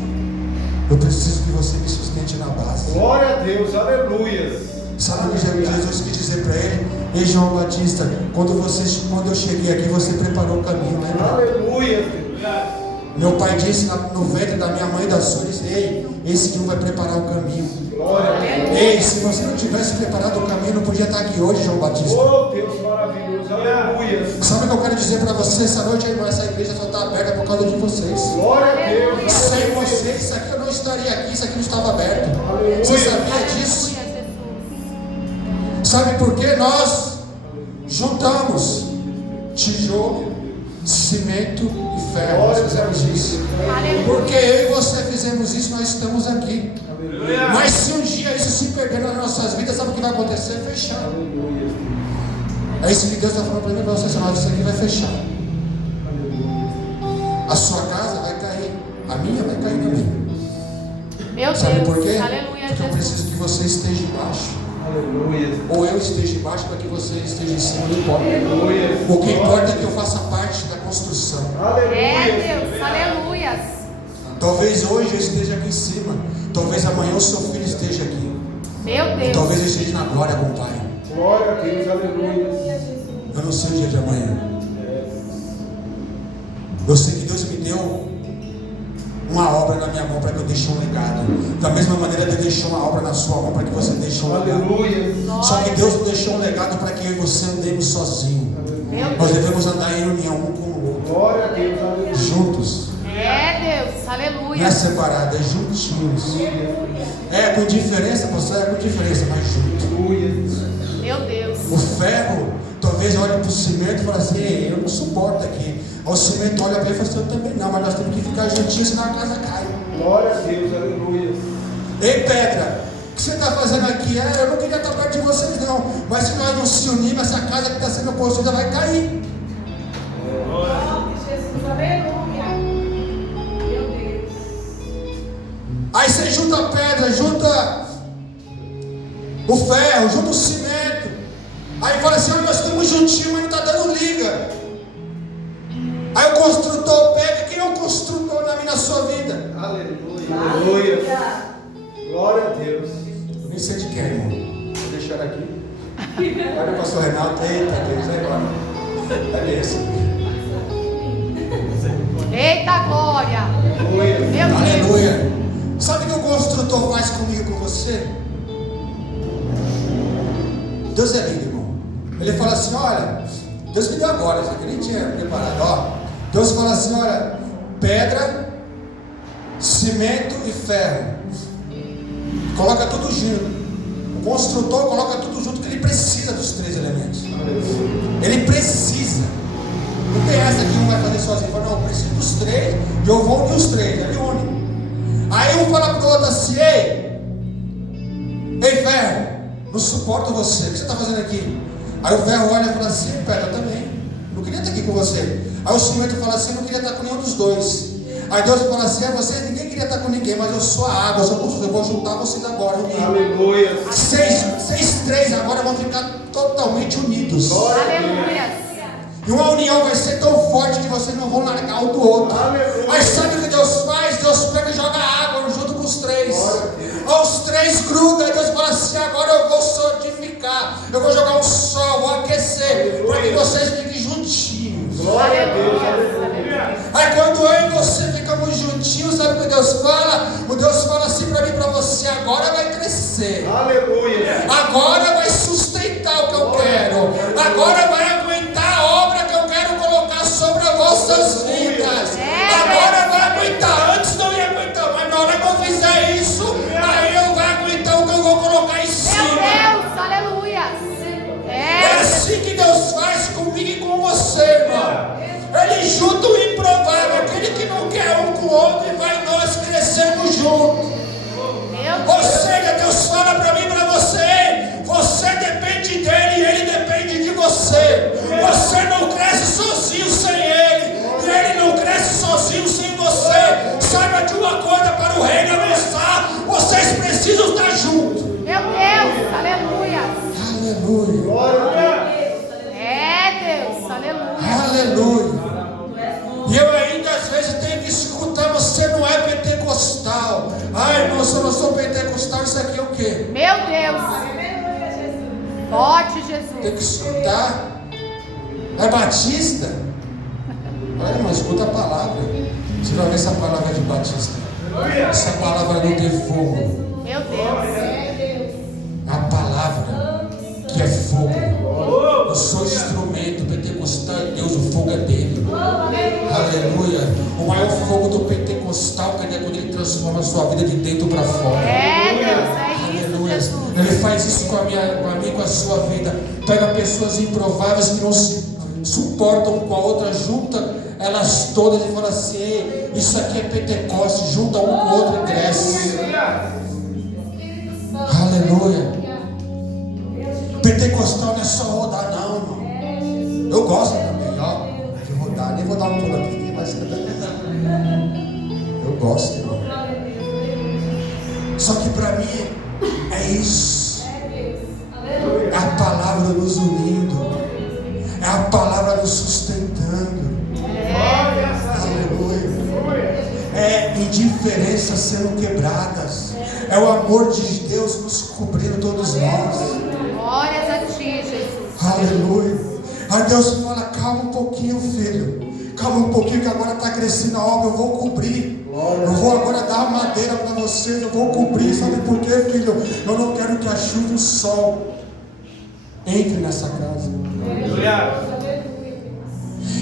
eu preciso que você me sustente na base. Glória a Deus, aleluia. Sabe o que Jesus quis dizer para ele? Ei, João Batista, quando eu cheguei aqui, você preparou o caminho, lembra? Aleluia. Meu pai disse no ventre da minha mãe, da sua, disse, ei, esse que vai preparar o caminho. Glória a Deus. Ei, se você não tivesse preparado o caminho, não podia estar aqui hoje, João Batista. Oh, Deus maravilhoso, aleluia. Sabe o que eu quero dizer para vocês essa noite, irmão? Essa igreja só está aberta por causa de vocês. Glória a Deus. Sem vocês, isso aqui eu não estaria aqui, isso aqui não estava aberto. Aleluia. Você sabia disso? Sabe por quê? Nós juntamos tijolo, cimento e ferro. Nós fizemos isso. Porque eu e você fizemos isso, nós estamos aqui. Mas se um dia isso se perder nas nossas vidas, sabe o que vai acontecer? Fechar. É isso que Deus está falando para mim e para você, senão isso aqui vai fechar. A sua casa vai cair, a minha vai cair também. Meu Sabe Deus, por quê? aleluia, Porque eu preciso que você esteja embaixo. Aleluia. Ou eu esteja embaixo para que você esteja em cima, não importa. Aleluia. O que importa é que eu faça parte da construção. É Deus, aleluia. Talvez hoje eu esteja aqui em cima, talvez amanhã o seu filho esteja aqui. Meu E Deus. talvez eu esteja na glória com o Pai. Glória a Deus, aleluia. Eu não sei o dia de amanhã. Eu sei que Deus me deu uma obra na minha mão para que eu deixe um legado. Da mesma maneira Deus deixou uma obra na sua mão para que você deixe um legado. Aleluia. Só que Deus não deixou um legado para que eu e você andemos sozinhos. Meu Nós Deus. devemos andar em união um com o outro, Glória a Deus, aleluia. juntos. É Deus, Não é aleluia. separado, é juntinhos. É com diferença, você é com diferença, mas junto. Aleluia. Meu Deus. O ferro, talvez olhe para o cimento e fale assim, ei, eu não suporto aqui. Aí o cimento olha para ele e fala assim, eu também não, mas nós temos que ficar juntinhos, senão a casa cai. Glória a Deus, aleluia. Ei, pedra, o que você está fazendo aqui? Eu não queria estar perto de vocês não, mas se nós não se unirmos, essa casa que está sendo construída vai cair. Jesus, aleluia. Meu Deus. Aí você junta a pedra, junta o ferro, junta o cimento. Aí fala assim, nós estamos juntinhos, mas não está dando liga. Aí o construtor pega, quem é o construtor na sua vida? Aleluia. Aleluia. Glória a Deus. Eu nem sei de quem, irmão. Vou deixar aqui. Olha o pastor Renato, eita Deus, vai embora. É esse. Eita glória. Aleluia. Meu Deus. Aleluia. Sabe o que o construtor faz comigo e com você? Deus é lindo, irmão. Ele fala assim, olha, Deus me deu agora, isso aqui nem tinha preparado, ó. Deus fala assim, olha, pedra, cimento e ferro. Coloca tudo junto. O construtor coloca tudo junto, que ele precisa dos três elementos. Ele precisa. Não tem essa que um vai fazer sozinho. Fala, não, eu preciso dos três e eu vou unir os três. Ele une. Aí um fala pro outro assim, ei, ferro, não suporto você. O que você está fazendo aqui? Aí o ferro olha e fala assim, pedra, eu também. Não queria estar aqui com você. Aí o cimento fala assim, eu não queria estar com nenhum dos dois. Aí Deus fala assim, vocês ninguém queria estar com ninguém, mas eu sou a água, eu vou juntar vocês agora. Aleluia. Vocês três agora vão ficar totalmente unidos. Aleluia. E uma união vai ser tão forte que vocês não vão largar um do outro. Aleluia. Mas sabe o que Deus faz? Deus pega e joga água junto com os três. Os três grudam, e Deus fala assim, agora eu vou solidificar. Eu vou jogar um sol, vou aquecer, para que vocês fiquem juntinhos. Glória a Deus, aleluia. Aí quando eu e você ficamos juntinhos, sabe o que Deus fala? O Deus fala assim para mim e para você, agora vai crescer. Aleluia. Agora vai sustentar o que eu quero. Agora vai aguentar a obra que eu quero colocar sobre as vossas vidas. Agora vai aguentar. Antes não ia aguentar, mas na hora que eu fizer isso, aí eu vou aguentar o que eu vou colocar em Meu cima. Deus, aleluia. É assim que Deus faz comigo e com você, irmão. Ele junta o improvável, aquele que não quer um com o outro, e vai nós crescendo juntos. Meu Ou Deus. seja, Deus fala para mim e para você. Aleluia. É Deus, aleluia. Aleluia. E eu ainda às vezes tenho que escutar, você não é pentecostal. Ai, irmão, se eu não sou pentecostal, isso aqui é o quê? Meu Deus. Forte Jesus. Tem que escutar. É batista? Olha, irmão, escuta a palavra. Você vai ver essa palavra de batista. Essa palavra não tem fogo. Meu Deus. A palavra que é fogo. Eu sou instrumento, pentecostal é Deus, o fogo é dele. Aleluia. O maior fogo do pentecostal é quando ele transforma a sua vida de dentro para fora. É Deus, é isso, Aleluia. Jesus. Ele faz isso com a mim e com a sua vida. Pega pessoas improváveis que não se suportam com a outra, junta elas todas e fala assim: ei, isso aqui é Pentecostes, junta um com o outro e cresce. Aleluia. Pentecostal não é só rodar, não, irmão. Eu gosto também, ó, de rodar. Nem vou dar um pulo aqui, mas eu gosto, irmão. Só que para mim é isso. É a palavra nos unindo. É a palavra nos sustentando. Aleluia. É indiferenças sendo quebradas. É o amor de Deus nos cobrindo todos nós. Glórias a ti, Jesus. Aleluia. Aí Deus fala: calma um pouquinho, filho. Calma um pouquinho que agora está crescendo a obra. Eu vou cobrir. Eu vou agora dar madeira para vocês. Eu vou cobrir. Sabe por quê, filho? Eu não quero que a chuva e o sol entre nessa casa.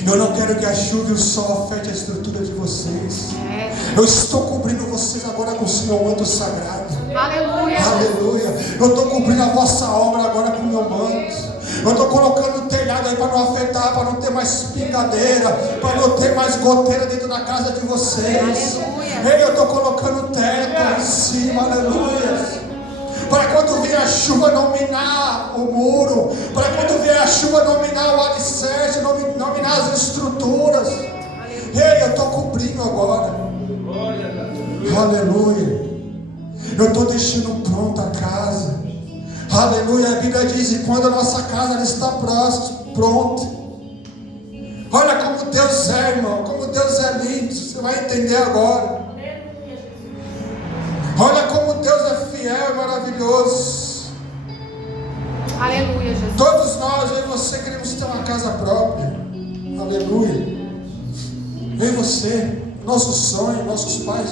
Eu não quero que a chuva e o sol afete a estrutura de vocês. Eu estou cobrindo vocês agora com o meu manto sagrado. Aleluia. Aleluia. Eu estou cobrindo a vossa obra agora com o meu manto. Eu estou colocando o telhado aí para não afetar, para não ter mais pingadeira, para não ter mais goteira dentro da casa de vocês. Ei, eu estou colocando teto aí em cima. Aleluia. Para quando vier a chuva não minar o muro, para quando vier a chuva não minar o alicerce, não minar as estruturas. Ei, eu estou cobrindo agora. Aleluia. Eu estou deixando pronta a casa. Aleluia. A Bíblia diz: e quando a nossa casa ela está pronta. Olha como Deus é, irmão. Como Deus é lindo. Você vai entender agora. Olha como Deus é fiel e maravilhoso. Aleluia, Jesus. Todos nós, eu e você, queremos ter uma casa própria. Aleluia. Eu e você, nosso sonho, nossos pais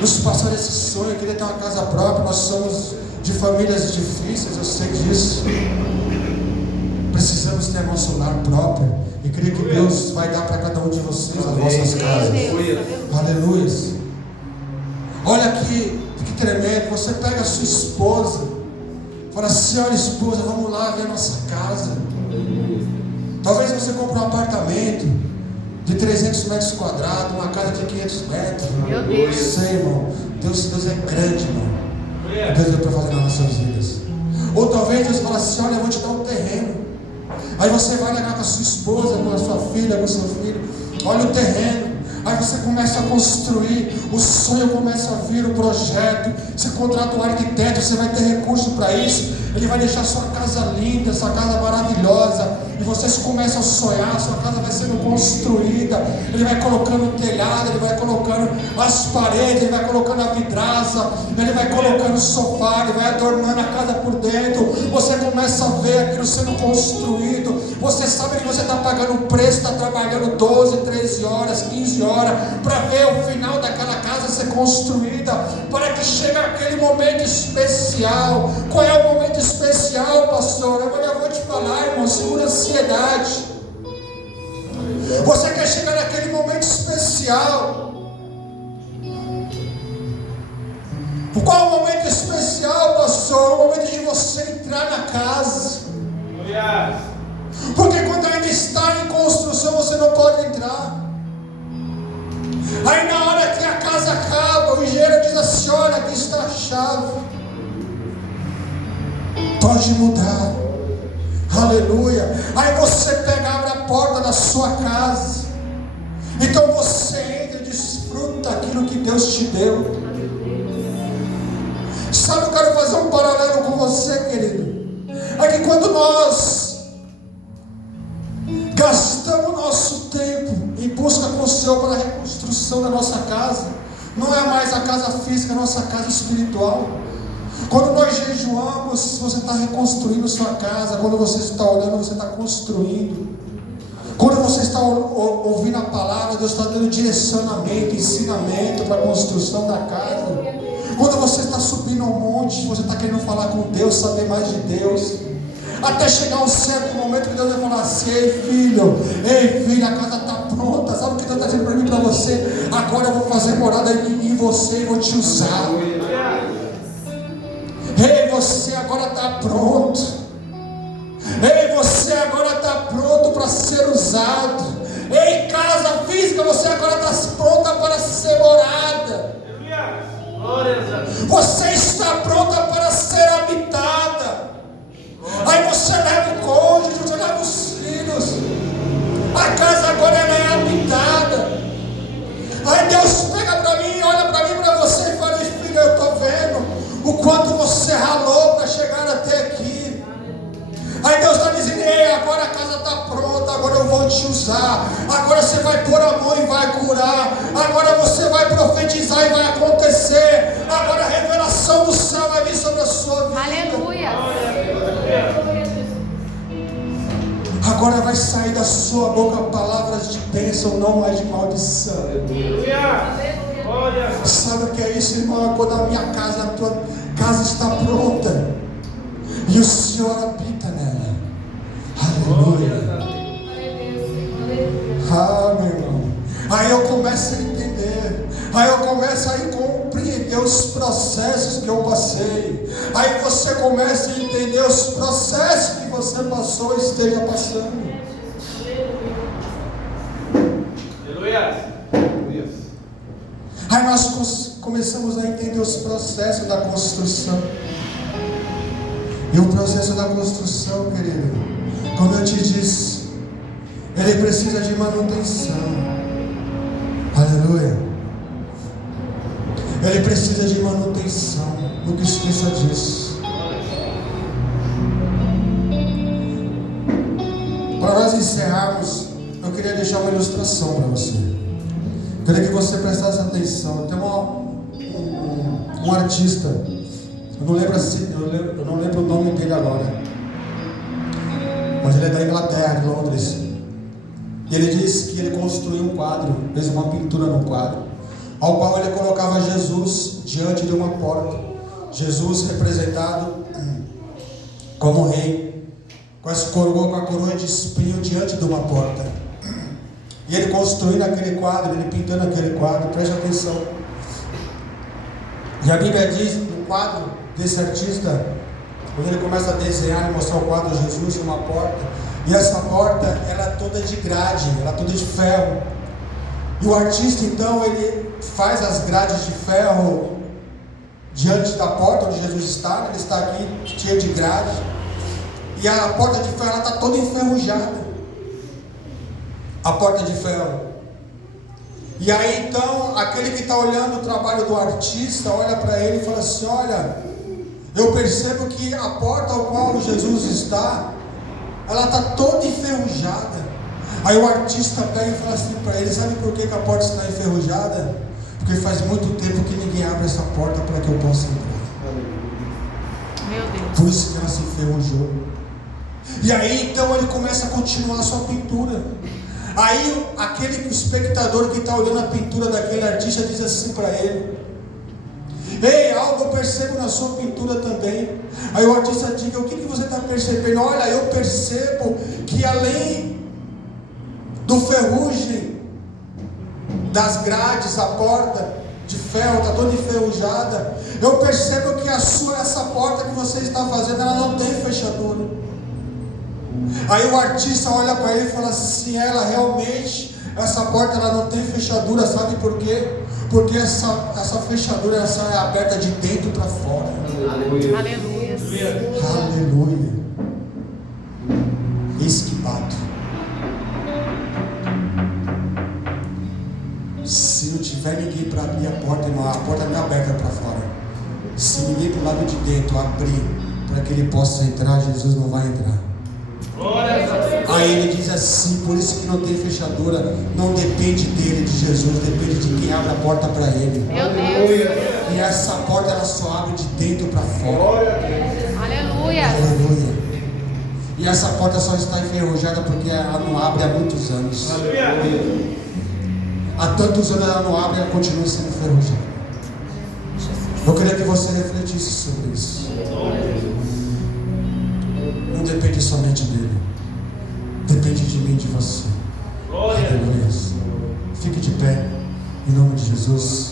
nos passaram esse sonho, queria ter uma casa própria. Nós somos de famílias difíceis, eu sei disso. Precisamos ter nosso lar próprio. E creio que Deus vai dar para cada um de vocês as vossas casas. Aleluia. Olha que tremendo. Você pega a sua esposa, fala assim: olha, esposa, vamos lá ver a nossa casa. Talvez você compre um apartamento de 300 metros quadrados, uma casa de 500 metros. Meu Deus. Eu sei, irmão. Deus é grande, irmão. Deus deu para fazer nas nossas vidas. Ou talvez Deus fala assim: olha, eu vou te dar um terreno. Aí você vai levar com a sua esposa, com a sua filha, com o seu filho. Olha o terreno. Aí você começa a construir, o sonho começa a vir, o projeto. Você contrata um arquiteto, você vai ter recurso para isso. Ele vai deixar sua casa linda, sua casa maravilhosa. E vocês começam a sonhar, sua casa vai sendo construída. Ele vai colocando o telhado, ele vai colocando as paredes, ele vai colocando a vidraça, ele vai colocando o sofá, ele vai adornando a casa por dentro. Você começa a ver aquilo sendo construído. Você sabe que você está pagando o preço, está trabalhando 12, 13 horas, 15 horas para ver o final daquela casa ser construída, para que chegue aquele momento especial. Qual é o momento especial, pastor? Eu vou te falar, irmão, segura a ansiedade. Você quer chegar naquele momento especial? Qual é o momento especial, pastor? O momento de você entrar na casa. Porque quando ainda está em construção, você não pode entrar. Aí na hora que a casa acaba, o engenheiro diz assim: olha, aqui está a chave. Pode mudar. Aleluia. Aí você pega, abre a porta da sua casa. Então você entra e desfruta aquilo que Deus te deu. Sabe, eu quero fazer um paralelo com você, querido. Aí é que quando nós gastamos nosso tempo em busca com o Senhor para a reconstrução da nossa casa, não é mais a casa física, a nossa casa espiritual. Quando nós jejuamos, você está reconstruindo sua casa. Quando você está orando, você está construindo. Quando você está ouvindo a palavra, Deus está dando direcionamento, ensinamento para a construção da casa. Quando você está subindo ao monte, você está querendo falar com Deus, saber mais de Deus. Até chegar um certo momento que Deus vai falar assim: ei filho, a casa está pronta. Sabe o que Deus está dizendo para mim e para você? Agora eu vou fazer morada em você e vou te usar. Ei, você agora está pronto. Ei, você agora está pronto para ser usado. Ei, casa física, você agora está pronta para ser morada. Você está pronta para ser habitada. Aí você leva o cônjuge, você leva os filhos. A casa agora ela é habitada. Aí Deus pega para mim, olha para mim, para você e fala: filho, eu estou vendo o quanto você ralou para chegar até aqui. Aí Deus está dizendo: ei, agora a casa está pronta, agora eu vou te usar. Agora você vai pôr a mão e vai curar. Agora você vai profetizar e vai acontecer. Agora a revelação do céu vai vir sobre a sua vida. Aleluia. Agora vai sair da sua boca palavras de bênção, não mais de maldição. Sabe o que é isso, irmão? Quando a minha casa, a tua casa está pronta e o Senhor habita nela. Aleluia. Ah, meu irmão. Aí eu começo a entender. Aí eu começo a compreender os processos que eu passei. Aí você começa a entender os processos que você passou e esteja passando. Aleluia. Aí nós começamos a entender os processos da construção. E o processo da construção, querido, como eu te disse, ele precisa de manutenção. Aleluia. Ele precisa de manutenção. Nunca esqueça disso. Para nós encerrarmos, eu queria deixar uma ilustração para você. Eu queria que você prestasse atenção. Tem um artista, eu não lembro o nome dele agora, mas ele é da Inglaterra, de Londres. E ele disse que ele construiu um quadro, fez uma pintura no quadro, ao qual ele colocava Jesus diante de uma porta. Jesus representado como rei, com a coroa de espinho diante de uma porta. E ele construindo aquele quadro, ele pintando aquele quadro, preste atenção. E a Bíblia diz, no quadro desse artista, quando ele começa a desenhar e mostrar o quadro de Jesus em uma porta, e essa porta, ela é toda de grade, ela é toda de ferro. E o artista, então, ele faz as grades de ferro diante da porta onde Jesus está. Ele está aqui, cheio de grade. E a porta de ferro, ela está toda enferrujada. A porta de ferro. E aí, então, aquele que está olhando o trabalho do artista, olha para ele e fala assim: olha, eu percebo que a porta ao qual Jesus está, ela está toda enferrujada. Aí o artista pega e fala assim para ele: sabe por que a porta está enferrujada? Porque faz muito tempo que ninguém abre essa porta para que eu possa entrar. Meu Deus. Por isso que ela se enferrujou. E aí então ele começa a continuar a sua pintura. Aí aquele espectador que está olhando a pintura daquele artista diz assim para ele: ei, algo eu percebo na sua pintura também. Aí o artista diz: o que você está percebendo? Olha, eu percebo que além do ferrugem das grades, a porta de ferro está toda enferrujada, eu percebo que essa porta que você está fazendo, ela não tem fechadura. Aí o artista olha para ele e fala assim: ela realmente, essa porta ela não tem fechadura, sabe por quê? Porque essa fechadura ela é aberta de dentro para fora. Aleluia. Aleluia. Aleluia. Eis que bato. Se não tiver ninguém para abrir a porta, irmão, a porta está aberta para fora. Se ninguém do lado de dentro abrir para que ele possa entrar, Jesus não vai entrar. Glória a Deus. Aí ele diz assim, por isso que não tem fechadura, não depende dele, de Jesus, depende de quem abre a porta para ele. Meu Deus. E essa porta ela só abre de dentro para fora. Glória a Deus. Aleluia. Aleluia. E essa porta só está enferrujada porque ela não abre há muitos anos. Aleluia. Há tantos anos ela não abre e ela continua sendo enferrujada. Eu queria que você refletisse sobre isso. Não depende somente dele. Depende de mim e de você. Glória a Deus. Aleluia. Fique de pé. Em nome de Jesus.